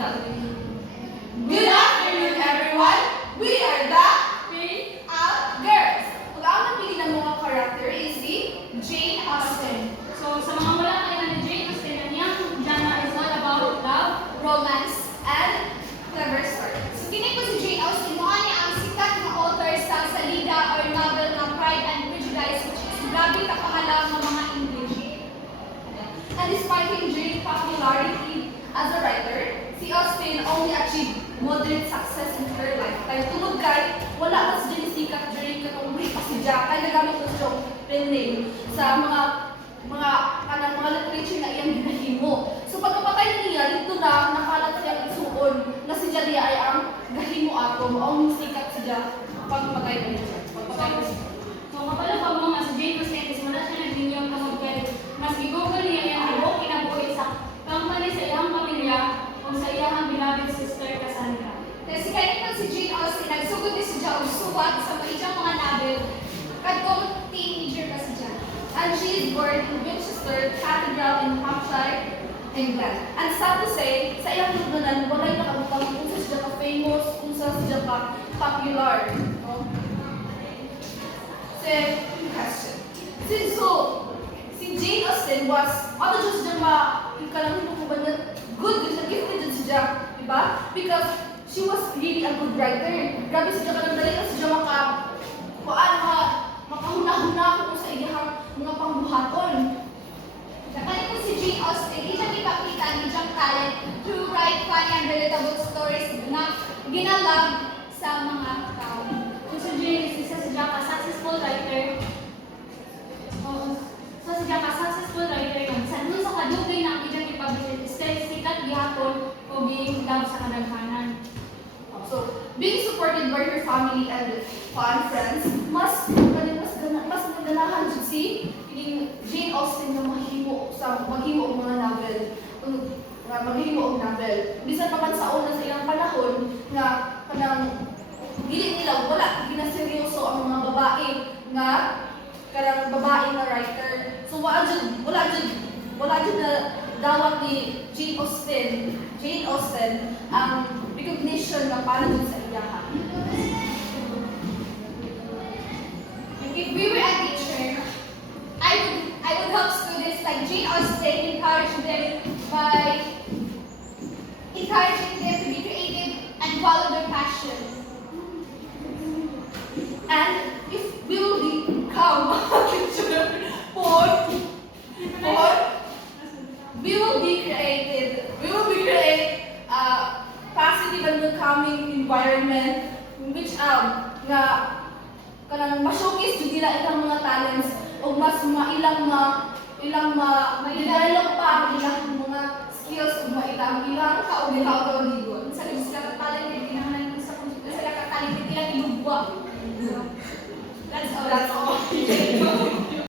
Good afternoon, everyone! We are the Three Out Girls! Kung ang napili ng mga character is si Jane Austen. So, sa mga wala kayo ni Jane Austen, ang iyang genre is all about love. Romance, and clever story. So, kini ko si Jane Austen, mo ani ang sikat na author sa salida or novel na Pride and Prejudice, which is grabe kapangalang ng mga English. And despite his popularity as a writer, si Austen only achieved moderate success in her lifetime. Tungod kay wala mas dinisikat during katong brief pa si Jack, kaya nagamit ko siyang pen name sa kanang mga literature na iyang ginahimo. So pagkapatay niya, dito na nakalat siyang isuon na si Jack ay ang gahimo ato, maong sikat si Jack pagpatay niya. So, kapala pa mo nga sa Jane Austen, is wala siya nag-inyong kamagkaya. Mas i-google niya yung hibok kinabuhi sa company sa iyang pamilya o sa iyang beloved sister Cassandra. Kasi kaya si Jane Austen, nagsugod ni si Jack suwat sa iyang mga novel kadtong teenager pa si Jack. And she is born in Winchester Cathedral in Hampshire, England. And sad to say, sa iyang lubunan, walay nakabutang kung sa siya ka-famous, kung sa siya ka-popular. No? Second question. Si Jane Austen was, ano dyan siya ikalang ko ba niya, good, gifted siya, diba? Because she was really a good writer. Grabe siya ka nagdali kasi siya makahuna-huna ko sa iyang mga pangbuhaton. Kaya kung si Jane Austen, di siya ipakita ni siyang talent to write funny and relatable stories na ginalab sa mga tao. Kung sa Jane is isa si Jack, a successful writer. So si Jack, a successful writer yan. Sa nun sa kadugay na ang iyang ipabilis, sikat gihapon o being loved sa kadaghanan. So, being supported by her family and friends, mas naganahan siya si Jane Austen na maghimo og mga novel. Bisan pa man sa una sa ilang panahon na kanang dili nila wala ginaseryoso ang mga babae nga kanang babae na writer. So wala jud na dawat ni Jane Austen ang recognition na para dun sa iyaha. If we were a teacher, I would help students like Jane Austen encourage them by encouraging them to be creative and follow their passion. And if we will become a teacher we will be creative. We will create a positive and welcoming environment in which nga kanang ma-showcase jud nila ilang mga talents o mas ma-develop pa ang ilang mga skills ug ilang kaugaw-digon sa sila ka talent kinahanglan sa sila ka talent ilang ilugwa. That's all.